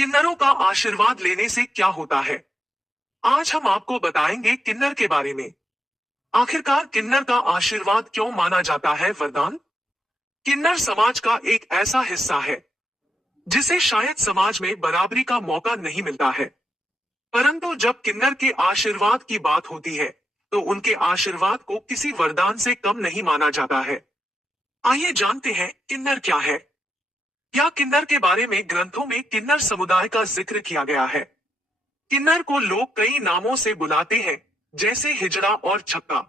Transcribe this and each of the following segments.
किन्नरों का आशीर्वाद लेने से क्या होता है? आज हम आपको बताएंगे किन्नर के बारे में। आखिरकार किन्नर का आशीर्वाद क्यों माना जाता है वरदान? किन्नर समाज का एक ऐसा हिस्सा है जिसे शायद समाज में बराबरी का मौका नहीं मिलता है। परंतु जब किन्नर के आशीर्वाद की बात होती है, तो उनके आशीर्वाद को किसी वरदान से कम नहीं माना जाता है। आइए जानते हैं किन्नर क्या है। या किन्नर के बारे में ग्रंथों में किन्नर समुदाय का जिक्र किया गया है। किन्नर को लोग कई नामों से बुलाते हैं, जैसे हिजड़ा और छक्का।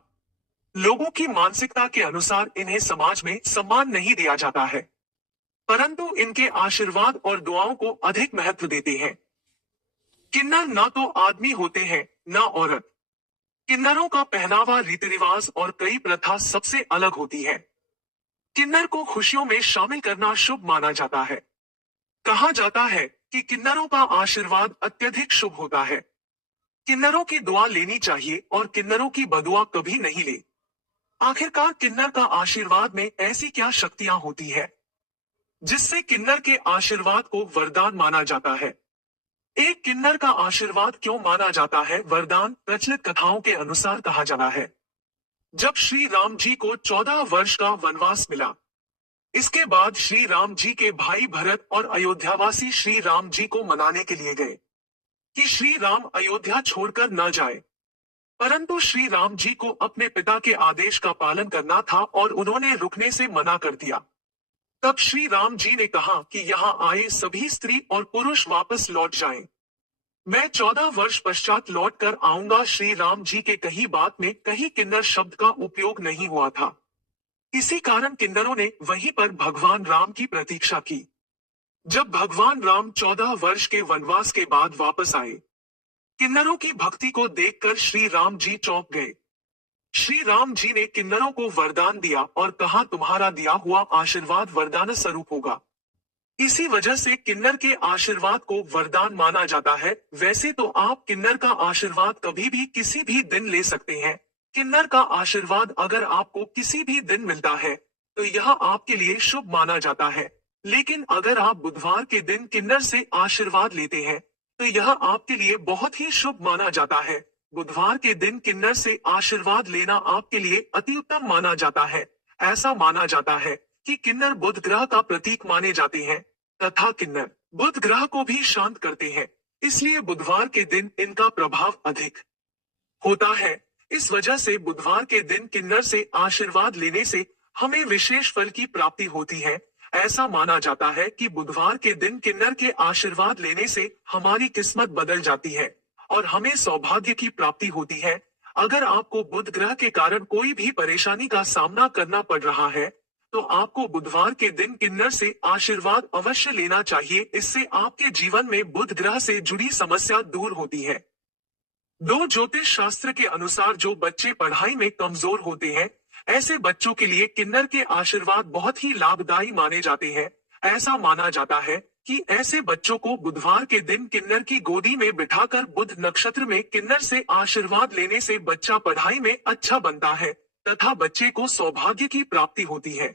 लोगों की मानसिकता के अनुसार इन्हें समाज में सम्मान नहीं दिया जाता है, परंतु इनके आशीर्वाद और दुआओं को अधिक महत्व देते हैं। किन्नर ना तो आदमी होते हैं, ना औरत। किन्नरों का पहनावा, रीति रिवाज और कई प्रथा सबसे अलग होती है। किन्नर को खुशियों में शामिल करना शुभ माना जाता है। कहा जाता है कि किन्नरों का आशीर्वाद अत्यधिक शुभ होता है। किन्नरों की दुआ लेनी चाहिए और किन्नरों की बदुआ कभी नहीं ले। आखिरकार किन्नर का आशीर्वाद में ऐसी क्या शक्तियां होती है जिससे किन्नर के आशीर्वाद को वरदान माना जाता है? एक किन्नर का आशीर्वाद क्यों माना जाता है वरदान? प्रचलित कथाओं के अनुसार कहा जाता है, जब श्री राम जी को 14 वर्ष का वनवास मिला, इसके बाद श्री राम जी के भाई भरत और अयोध्यावासी श्री राम जी को मनाने के लिए गए कि श्री राम अयोध्या छोड़कर न जाए। परंतु श्री राम जी को अपने पिता के आदेश का पालन करना था और उन्होंने रुकने से मना कर दिया। तब श्री राम जी ने कहा कि यहाँ आए सभी स्त्री और पुरुष वापस लौट जाएं। मैं 14 वर्ष पश्चात लौट कर आऊंगा। श्री राम जी के कही बात में कहीं किन्नर शब्द का उपयोग नहीं हुआ था। इसी कारण किन्नरों ने वहीं पर भगवान राम की प्रतीक्षा की। जब भगवान राम 14 वर्ष के वनवास के बाद वापस आए, किन्नरों की भक्ति को देखकर श्री राम जी चौंक गए। श्री राम जी ने किन्नरों को वरदान दिया और कहा, तुम्हारा दिया हुआ आशीर्वाद वरदान स्वरूप होगा। इसी वजह से किन्नर के आशीर्वाद को वरदान माना जाता है। वैसे तो आप किन्नर का आशीर्वाद कभी भी किसी भी दिन ले सकते हैं। किन्नर का आशीर्वाद अगर आपको किसी भी दिन मिलता है, तो यह आपके लिए शुभ माना जाता है। लेकिन अगर आप बुधवार के दिन किन्नर से आशीर्वाद लेते हैं, तो यह आपके लिए बहुत ही शुभ माना जाता है। बुधवार के दिन किन्नर से आशीर्वाद लेना आपके लिए अति उत्तम माना जाता है। ऐसा माना जाता है कि किन्नर बुध ग्रह का प्रतीक माने जाते हैं तथा किन्नर बुध ग्रह को भी शांत करते हैं, इसलिए बुधवार के दिन इनका प्रभाव अधिक होता है। इस वजह से बुधवार के दिन किन्नर से आशीर्वाद लेने से हमें विशेष फल की प्राप्ति होती है। ऐसा माना जाता है कि बुधवार के दिन किन्नर के आशीर्वाद लेने से हमारी किस्मत बदल जाती है और हमें सौभाग्य की प्राप्ति होती है। अगर आपको बुध ग्रह के कारण कोई भी परेशानी का सामना करना पड़ रहा है, तो आपको बुधवार के दिन किन्नर से आशीर्वाद अवश्य लेना चाहिए। इससे आपके जीवन में बुध ग्रह से जुड़ी समस्या दूर होती है। दो ज्योतिष शास्त्र के अनुसार जो बच्चे पढ़ाई में कमजोर होते हैं, ऐसे बच्चों के लिए किन्नर के आशीर्वाद बहुत ही लाभदायी माने जाते हैं। ऐसा माना जाता है कि ऐसे बच्चों को बुधवार के दिन किन्नर की गोदी में बिठाकर बुध नक्षत्र में किन्नर से आशीर्वाद लेने से बच्चा पढ़ाई में अच्छा बनता है तथा बच्चे को सौभाग्य की प्राप्ति होती है।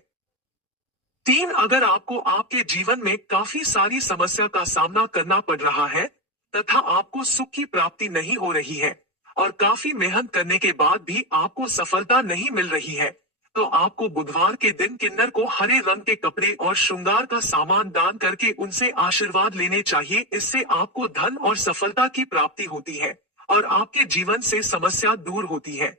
3, अगर आपको आपके जीवन में काफी सारी समस्या का सामना करना पड़ रहा है तथा आपको सुख की प्राप्ति नहीं हो रही है और काफी मेहनत करने के बाद भी आपको सफलता नहीं मिल रही है, तो आपको बुधवार के दिन किन्नर को हरे रंग के कपड़े और श्रृंगार का सामान दान करके उनसे आशीर्वाद लेने चाहिए। इससे आपको धन और सफलता की प्राप्ति होती है और आपके जीवन से समस्या दूर होती है।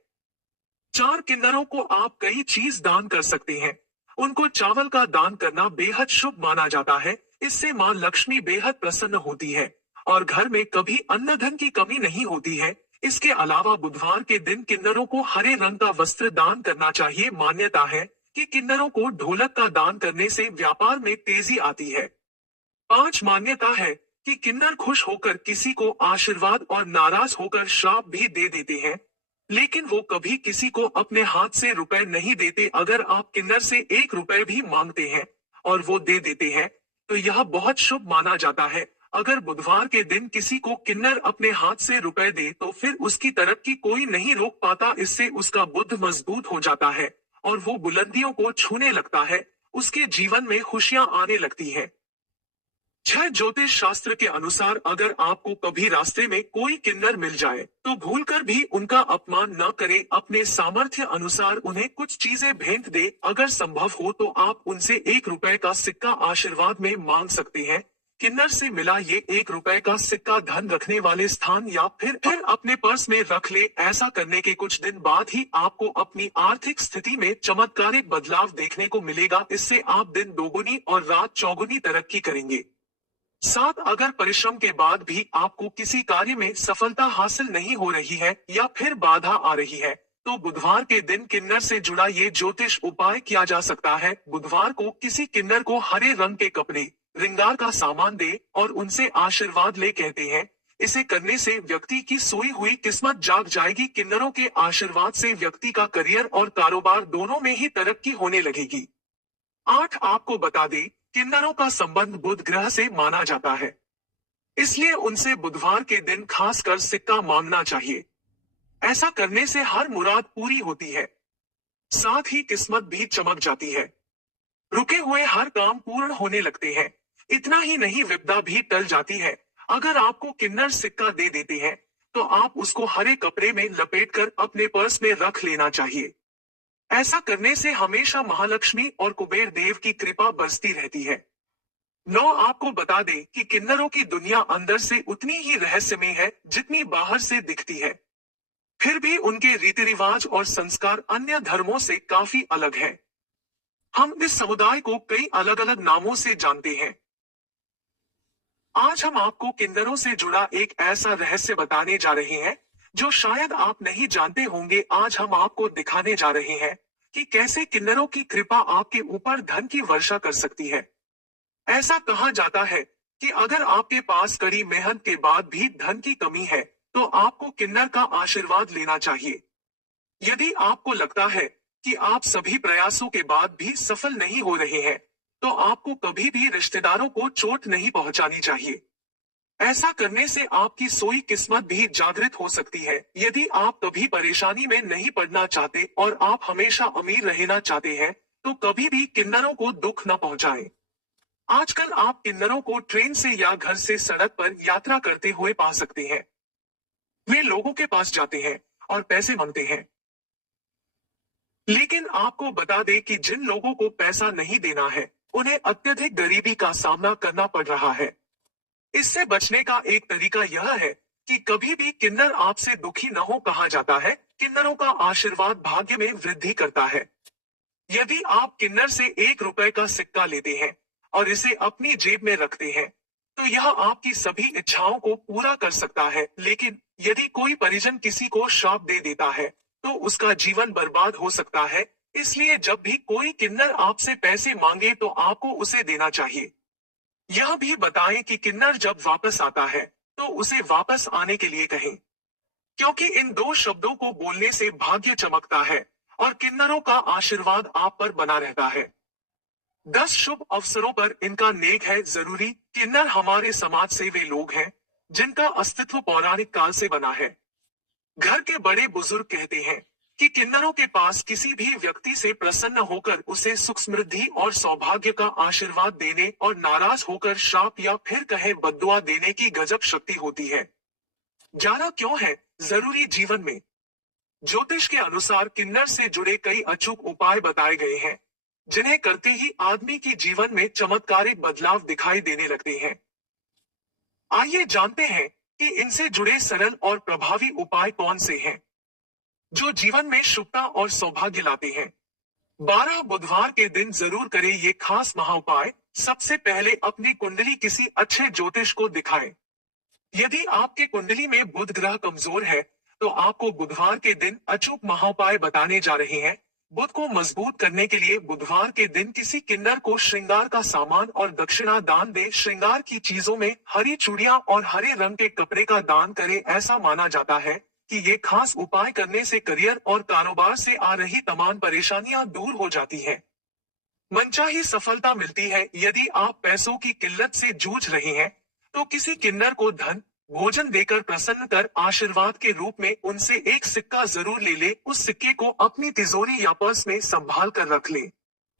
4, किन्नरों को आप कई चीज दान कर सकते हैं। उनको चावल का दान करना बेहद शुभ माना जाता है। इससे मां लक्ष्मी बेहद प्रसन्न होती है और घर में कभी अन्न धन की कमी नहीं होती है। इसके अलावा बुधवार के दिन किन्नरों को हरे रंग का वस्त्र दान करना चाहिए। मान्यता है कि किन्नरों को ढोलक का दान करने से व्यापार में तेजी आती है। 5, मान्यता है कि किन्नर खुश होकर किसी को आशीर्वाद और नाराज होकर श्राप भी दे देते हैं, लेकिन वो कभी किसी को अपने हाथ से रुपए नहीं देते। अगर आप किन्नर से 1 रुपए भी मांगते हैं और वो दे देते हैं, तो यह बहुत शुभ माना जाता है। अगर बुधवार के दिन किसी को किन्नर अपने हाथ से रुपए दे, तो फिर उसकी तरक्की कोई नहीं रोक पाता। इससे उसका बुद्ध मजबूत हो जाता है और वो बुलंदियों को छूने लगता है। उसके जीवन में खुशियां आने लगती हैं। छह ज्योतिष शास्त्र के अनुसार अगर आपको कभी रास्ते में कोई किन्नर मिल जाए तो भूलकर भी उनका अपमान न करें। अपने सामर्थ्य अनुसार उन्हें कुछ चीजें भेंट दे। अगर संभव हो तो आप उनसे 1 रुपए का सिक्का आशीर्वाद में मांग सकते हैं। किन्नर से मिला ये 1 रुपए का सिक्का धन रखने वाले स्थान या फिर अपने पर्स में रख ले। ऐसा करने के कुछ दिन बाद ही आपको अपनी आर्थिक स्थिति में चमत्कारिक बदलाव देखने को मिलेगा। इससे आप दिन दोगुनी और रात चौगुनी तरक्की करेंगे। साथ अगर परिश्रम के बाद भी आपको किसी कार्य में सफलता हासिल नहीं हो रही है या फिर बाधा आ रही है तो बुधवार के दिन किन्नर से जुड़ा ये ज्योतिष उपाय किया जा सकता है। बुधवार को किसी किन्नर को हरे रंग के कपड़े, श्रृंगार का सामान दे और उनसे आशीर्वाद ले। कहते हैं इसे करने से व्यक्ति की सोई हुई किस्मत जाग जाएगी। किन्नरों के आशीर्वाद से व्यक्ति का करियर और कारोबार दोनों में ही तरक्की होने लगेगी। 8 आपको बता दें, किन्नरों का संबंध बुध ग्रह से माना जाता है, इसलिए उनसे बुधवार के दिन खासकर सिक्का मांगना चाहिए। ऐसा करने से हर मुराद पूरी होती है, साथ ही किस्मत भी चमक जाती है। रुके हुए हर काम पूर्ण होने लगते हैं। इतना ही नहीं, विपदा भी टल जाती है। अगर आपको किन्नर सिक्का दे देते हैं तो आप उसको हरे कपड़े में लपेटकर अपने पर्स में रख लेना चाहिए। ऐसा करने से हमेशा महालक्ष्मी और कुबेर देव की कृपा बरसती रहती है। 9 आपको बता दें कि किन्नरों की दुनिया अंदर से उतनी ही रहस्यमय है जितनी बाहर से दिखती है। फिर भी उनके रीति रिवाज और संस्कार अन्य धर्मों से काफी अलग हैं। हम इस समुदाय को कई अलग अलग नामों से जानते हैं। आज हम आपको किन्नरों से जुड़ा एक ऐसा रहस्य बताने जा रहे हैं जो शायद आप नहीं जानते होंगे। आज हम आपको दिखाने जा रहे हैं कि कैसे किन्नरों की कृपा आपके ऊपर धन की वर्षा कर सकती है। ऐसा कहा जाता है कि अगर आपके पास कड़ी मेहनत के बाद भी धन की कमी है तो आपको किन्नर का आशीर्वाद लेना चाहिए। यदि आपको लगता है कि आप सभी प्रयासों के बाद भी सफल नहीं हो रहे हैं तो आपको कभी भी रिश्तेदारों को चोट नहीं पहुंचानी चाहिए। ऐसा करने से आपकी सोई किस्मत भी जागृत हो सकती है। यदि आप कभी परेशानी में नहीं पड़ना चाहते और आप हमेशा अमीर रहना चाहते हैं तो कभी भी किन्नरों को दुख न पहुंचाएं। आजकल आप किन्नरों को ट्रेन से या घर से सड़क पर यात्रा करते हुए पा सकते हैं। वे लोगों के पास जाते हैं और पैसे मांगते हैं, लेकिन आपको बता दें कि जिन लोगों को पैसा नहीं देना है उन्हें अत्यधिक गरीबी का सामना करना पड़ रहा है। इससे बचने का एक तरीका यह है कि कभी भी किन्नर आपसे दुखी न हो। कहा जाता है किन्नरों का आशीर्वाद भाग्य में वृद्धि करता है। यदि आप किन्नर से 1 रुपए का सिक्का लेते हैं और इसे अपनी जेब में रखते हैं तो यह आपकी सभी इच्छाओं को पूरा कर सकता है। लेकिन यदि कोई परिजन किसी को श्राप दे देता है तो उसका जीवन बर्बाद हो सकता है। इसलिए जब भी कोई किन्नर आपसे पैसे मांगे तो आपको उसे देना चाहिए। यह भी बताएं कि किन्नर जब वापस आता है तो उसे वापस आने के लिए कहें, क्योंकि इन 2 शब्दों को बोलने से भाग्य चमकता है और किन्नरों का आशीर्वाद आप पर बना रहता है। 10 शुभ अवसरों पर इनका नेक है जरूरी। किन्नर हमारे समाज से वे लोग हैं जिनका अस्तित्व पौराणिक काल से बना है। घर के बड़े बुजुर्ग कहते हैं कि किन्नरों के पास किसी भी व्यक्ति से प्रसन्न होकर उसे सुख समृद्धि और सौभाग्य का आशीर्वाद देने और नाराज होकर श्राप या फिर कहे बद्दुआ देने की गजब शक्ति होती है। जाना क्यों है जरूरी जीवन में? ज्योतिष के अनुसार किन्नर से जुड़े कई अचूक उपाय बताए गए हैं जिन्हें करते ही आदमी की जीवन में चमत्कारिक बदलाव दिखाई देने लगते हैं। आइए जानते हैं कि इनसे जुड़े सरल और प्रभावी उपाय कौन से हैं जो जीवन में शुभता और सौभाग्य लाते हैं। 12 बुधवार के दिन जरूर करें ये खास महाउपाय। सबसे पहले अपनी कुंडली किसी अच्छे ज्योतिष को दिखाएं। यदि आपके कुंडली में बुध ग्रह कमजोर है तो आपको बुधवार के दिन अचूक महाउपाय बताने जा रहे हैं। बुध को मजबूत करने के लिए बुधवार के दिन किसी किन्नर को श्रृंगार का सामान और दक्षिणा दान दे। श्रृंगार की चीजों में हरी चूड़ियां और हरे रंग के कपड़े का दान करें। ऐसा माना जाता है कि ये खास उपाय करने से करियर और कारोबार से आ रही तमाम परेशानियां दूर हो जाती हैं। मनचाही सफलता मिलती है। यदि आप पैसों की किल्लत से जूझ रहे हैं तो किसी किन्नर को धन भोजन देकर प्रसन्न कर आशीर्वाद के रूप में उनसे एक सिक्का जरूर ले ले। उस सिक्के को अपनी तिजोरी या पर्स में संभाल कर रख ले।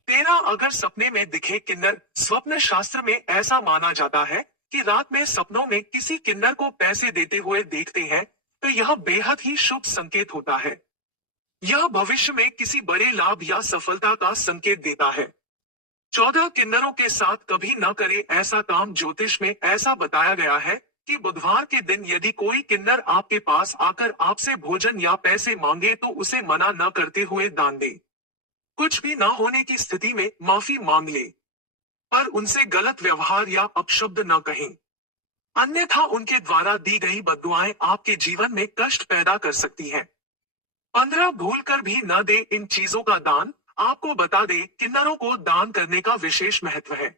13 अगर सपने में दिखे किन्नर। स्वप्न शास्त्र में ऐसा माना जाता है कि रात में सपनों में किसी किन्नर को पैसे देते हुए देखते हैं तो यह बेहद ही शुभ संकेत होता है। यह भविष्य में किसी बड़े लाभ या सफलता का संकेत देता है। 14 किन्नरों के साथ कभी न करे ऐसा काम। ज्योतिष में ऐसा बताया गया है कि बुधवार के दिन यदि कोई किन्नर आपके पास आकर आपसे भोजन या पैसे मांगे तो उसे मना न करते हुए दान दे। कुछ भी न होने की स्थिति में माफी मांग ले, पर उनसे गलत व्यवहार या अपशब्द न कहें, अन्यथा उनके द्वारा दी गई बद्दुआएं आपके जीवन में कष्ट पैदा कर सकती हैं। 15 भूल कर भी न दे इन चीजों का दान। आपको बता दे किन्नरों को दान करने का विशेष महत्व है,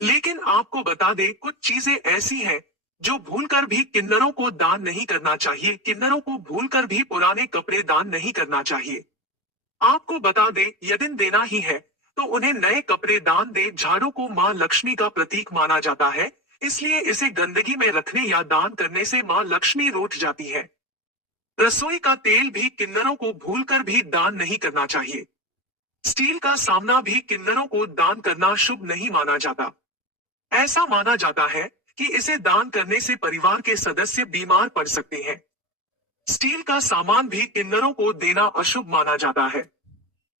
लेकिन आपको बता दे कुछ चीजें ऐसी हैं जो भूलकर भी किन्नरों को दान नहीं करना चाहिए। किन्नरों को भूलकर भी पुराने कपड़े दान नहीं करना चाहिए। आपको बता दे यदि देना ही है तो उन्हें नए कपड़े दान दे। झाड़ू को मां लक्ष्मी का प्रतीक माना जाता है, इसलिए इसे गंदगी में रखने या दान करने से मां लक्ष्मी रूठ जाती है। रसोई का तेल भी किन्नरों को भूलकर भी दान नहीं करना चाहिए। स्टील का सामना भी किन्नरों को दान करना शुभ नहीं माना जाता। ऐसा माना जाता है कि इसे दान करने से परिवार के सदस्य बीमार पड़ सकते हैं। स्टील का सामान भी किन्नरों को देना अशुभ माना जाता है।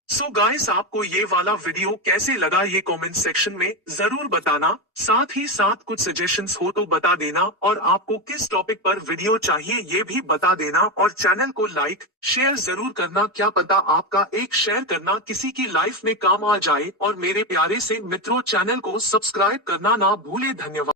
सो गाइस, आपको ये वाला वीडियो कैसे लगा ये कमेंट सेक्शन में जरूर बताना। साथ ही साथ कुछ सजेशंस हो तो बता देना, और आपको किस टॉपिक पर वीडियो चाहिए ये भी बता देना। और चैनल को लाइक शेयर जरूर करना, क्या पता आपका एक शेयर करना किसी की लाइफ में काम आ जाए। और मेरे प्यारे से मित्रों, चैनल को सब्सक्राइब करना ना भूले। धन्यवाद।